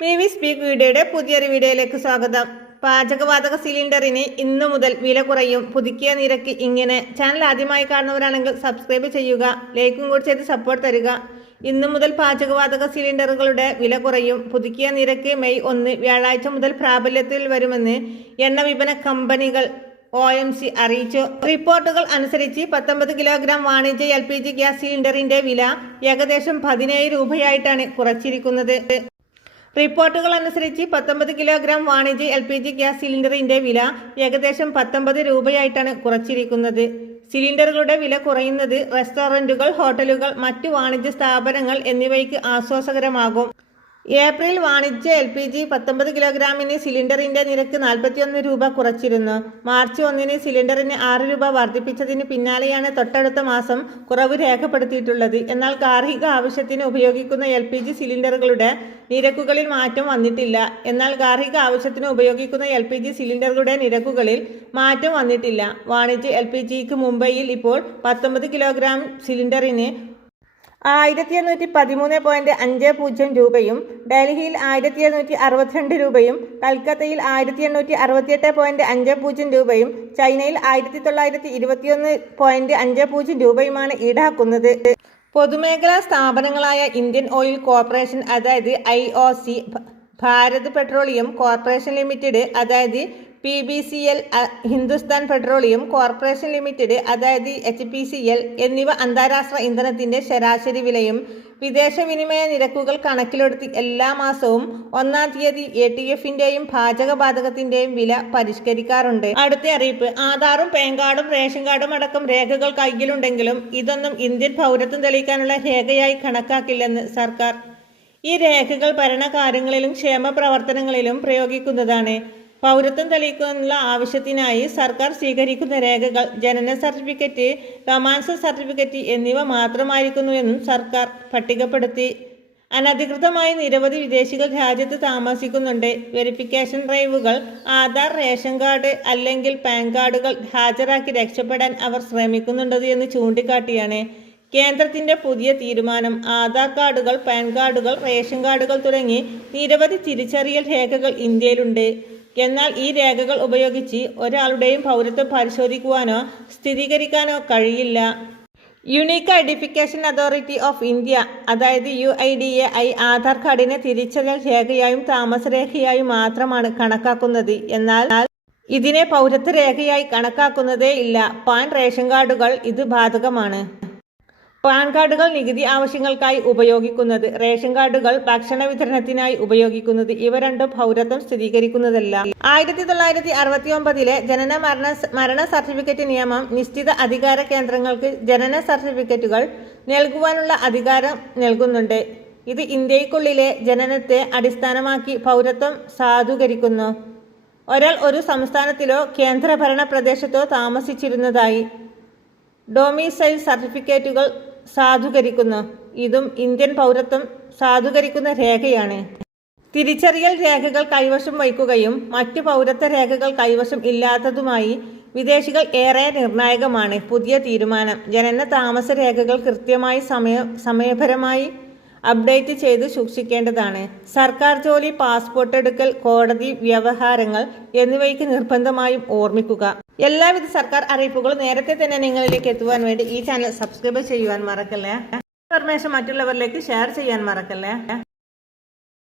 V speak വീഡിയോയുടെ പുതിയൊരു വീഡിയോയിലേക്ക് സ്വാഗതം. പാചകവാതക സിലിണ്ടറിന് ഇന്നു മുതൽ വില കുറയും. പുതുക്കിയ നിരക്ക് ഇങ്ങനെ. ചാനൽ ആദ്യമായി കാണുന്നവരാണെങ്കിൽ സബ്സ്ക്രൈബ് ചെയ്യുക, ലൈക്കും കൂടി ചെയ്ത് സപ്പോർട്ട് തരിക. ഇന്നു മുതൽ പാചകവാതക സിലിണ്ടറുകളുടെ വില കുറയും. പുതുക്കിയ നിരക്ക് മെയ് 1 വ്യാഴാഴ്ച മുതൽ പ്രാബല്യത്തിൽ വരുമെന്ന് എണ്ണ വിപണന കമ്പനികൾ OMC അറിയിച്ചു. റിപ്പോർട്ടുകൾ അനുസരിച്ച് 19 കിലോഗ്രാം വാണിജ്യ LPG ഗ്യാസ് സിലിണ്ടറിന്റെ വില ഏകദേശം 17 രൂപയായിട്ടാണ് കുറച്ചിരിക്കുന്നത്. റിപ്പോർട്ടുകൾ അനുസരിച്ച് 19 കിലോഗ്രാം വാണിജ്യ LPG ഗ്യാസ് സിലിണ്ടറിന്റെ വില ഏകദേശം 19 രൂപയായിട്ടാണ് കുറച്ചിരിക്കുന്നത്. സിലിണ്ടറുകളുടെ വില കുറയുന്നത് റെസ്റ്റോറന്റുകൾ, ഹോട്ടലുകൾ, മറ്റു വാണിജ്യ സ്ഥാപനങ്ങൾ എന്നിവയ്ക്ക് ആശ്വാസകരമാകും. ഏപ്രിൽ വാണിജ്യ LPG 19 കിലോഗ്രാമിന് സിലിണ്ടറിന്റെ നിരക്ക് 41 രൂപ കുറച്ചിരുന്നു. മാർച്ച് 1 സിലിണ്ടറിന് 6 രൂപ വർദ്ധിപ്പിച്ചതിന് പിന്നാലെയാണ് തൊട്ടടുത്ത മാസം കുറവ് രേഖപ്പെടുത്തിയിട്ടുള്ളത്. എന്നാൽ ഗാർഹിക ആവശ്യത്തിന് ഉപയോഗിക്കുന്ന LPG സിലിണ്ടറുകളുടെ നിരക്കുകളിൽ മാറ്റം വന്നിട്ടില്ല. വാണിജ്യ LPGക്ക് മുംബൈയിൽ ഇപ്പോൾ 19 കിലോഗ്രാം സിലിണ്ടറിന് 1113.50 രൂപയും, ഡൽഹിയിൽ 1762 രൂപയും, കൽക്കത്തയിൽ 1868.50 രൂപയും, ചൈനയിൽ 1921.50 രൂപയുമാണ് ഈടാക്കുന്നത്. പൊതുമേഖലാ സ്ഥാപനങ്ങളായ ഇന്ത്യൻ ഓയിൽ കോർപ്പറേഷൻ അതായത് IOC, Bharat petroleum corporation limited അതായത് PBCL, Hindustan petroleum corporation limited അതായത് HPCL എന്നിവ അന്താരാഷ്ട്ര ഇന്ധനത്തിന്റെ ശരാശരി വിലയും വിദേശ വിനിമയ നിരക്കുകൾ കണക്കിലെടുത്ത് എല്ലാ മാസവും 1-ാം തീയതി ATFന്റെയും പാചകവാതകത്തിന്റെയും വില പരിഷ്കരിക്കാറുണ്ട്. അടുത്ത അറിയിപ്പ്. ആധാറും പാൻ കാർഡും റേഷൻ കാർഡും അടക്കം രേഖകൾ കയ്യിലുണ്ടെങ്കിലും ഇതൊന്നും ഇന്ത്യൻ പൗരത്വം തെളിയിക്കാനുള്ള രേഖയായി കണക്കാക്കില്ലെന്ന് സർക്കാർ. ഈ രേഖകൾ ഭരണകാര്യങ്ങളിലും ക്ഷേമ പ്രവർത്തനങ്ങളിലും പ്രയോഗിക്കുന്നതാണ്. പൗരത്വം തെളിയിക്കാനുള്ള ആവശ്യത്തിനായി സർക്കാർ സ്വീകരിക്കുന്ന രേഖകൾ ജനന സർട്ടിഫിക്കറ്റ്, കമാൻഡ് സർട്ടിഫിക്കറ്റ് എന്നിവ മാത്രമായിരിക്കുന്നുവെന്നും സർക്കാർ പട്ടികപ്പെടുത്തി. അനധികൃതമായി നിരവധി വിദേശികൾ രാജ്യത്ത് താമസിക്കുന്നുണ്ട്. വെരിഫിക്കേഷൻ ഡ്രൈവുകൾ, ആധാർ, റേഷൻ കാർഡ് അല്ലെങ്കിൽ പാൻ കാർഡുകൾ ഹാജരാക്കി രക്ഷപ്പെടാൻ അവർ ശ്രമിക്കുന്നുണ്ട് എന്ന് ചൂണ്ടിക്കാട്ടിയാണ് കേന്ദ്രത്തിന്റെ പുതിയ തീരുമാനം. ആധാർ കാർഡുകൾ, പാൻ കാർഡുകൾ, റേഷൻ കാർഡുകൾ തുടങ്ങി നിരവധി തിരിച്ചറിയൽ രേഖകൾ ഇന്ത്യയിലുണ്ട്. എന്നാൽ ഈ രേഖകൾ ഉപയോഗിച്ച് ഒരാളുടെയും പൗരത്വം പരിശോധിക്കുവാനോ സ്ഥിരീകരിക്കാനോ കഴിയില്ല. Unique identification authority of India അതായത് UIDAI ആധാർ കാർഡിനെ തിരിച്ചറിയൽ രേഖയായും താമസരേഖയായും മാത്രമാണ് കണക്കാക്കുന്നത്. എന്നാൽ ഇതിനെ പൗരത്വ രേഖയായി കണക്കാക്കുന്നതേ ഇല്ല. പാൻ, റേഷൻ കാർഡുകൾ ഇത് ബാധകമാണ്. പാൻ കാർഡുകൾ നികുതി ആവശ്യങ്ങൾക്കായി ഉപയോഗിക്കുന്നത്, റേഷൻ കാർഡുകൾ ഭക്ഷണ വിതരണത്തിനായി ഉപയോഗിക്കുന്നത്. ഇവ രണ്ടും പൗരത്വം സ്ഥിരീകരിക്കുന്നതല്ല. 1969 ജനന മരണ സർട്ടിഫിക്കറ്റ് നിയമം നിശ്ചിത അധികാര കേന്ദ്രങ്ങൾക്ക് ജനന സർട്ടിഫിക്കറ്റുകൾ നൽകുവാനുള്ള അധികാരം നൽകുന്നുണ്ട്. ഇത് ഇന്ത്യക്കുള്ളിലെ ജനനത്തെ അടിസ്ഥാനമാക്കി പൗരത്വം സാധൂകരിക്കുന്നു. ഒരാൾ ഒരു സംസ്ഥാനത്തിലോ കേന്ദ്രഭരണ പ്രദേശത്തോ താമസിച്ചിരുന്നതായി ഡൊമിസൈൽ സർട്ടിഫിക്കറ്റുകൾ സാധൂകരിക്കുന്നു. ഇതും ഇന്ത്യൻ പൗരത്വം സാധൂകരിക്കുന്ന രേഖയാണ്. തിരിച്ചറിയൽ രേഖകൾ കൈവശം വയ്ക്കുകയും മറ്റു പൗരത്വ രേഖകൾ കൈവശം ഇല്ലാത്തതുമായി വിദേശികൾ ഏറെ നിർണായകമാണ്. പുതിയ തീരുമാനം. ജനന താമസ രേഖകൾ കൃത്യമായി സമയപരമായി അപ്ഡേറ്റ് ചെയ്ത് സൂക്ഷിക്കേണ്ടതാണ്. സർക്കാർ ജോലി, പാസ്പോർട്ട് എടുക്കൽ, കോടതി വ്യവഹാരങ്ങൾ എന്നിവയ്ക്ക് നിർബന്ധമായും ഓർമ്മിക്കുക. എല്ലാവിധ സർക്കാർ അറിയിപ്പുകളും നേരത്തെ തന്നെ നിങ്ങളിലേക്ക് എത്തുവാൻ വേണ്ടി ഈ ചാനൽ സബ്സ്ക്രൈബ് ചെയ്യുവാൻ മറക്കല്ലേ. ഇൻഫർമേഷൻ മറ്റുള്ളവരിലേക്ക് ഷെയർ ചെയ്യാൻ മറക്കല്ലേ.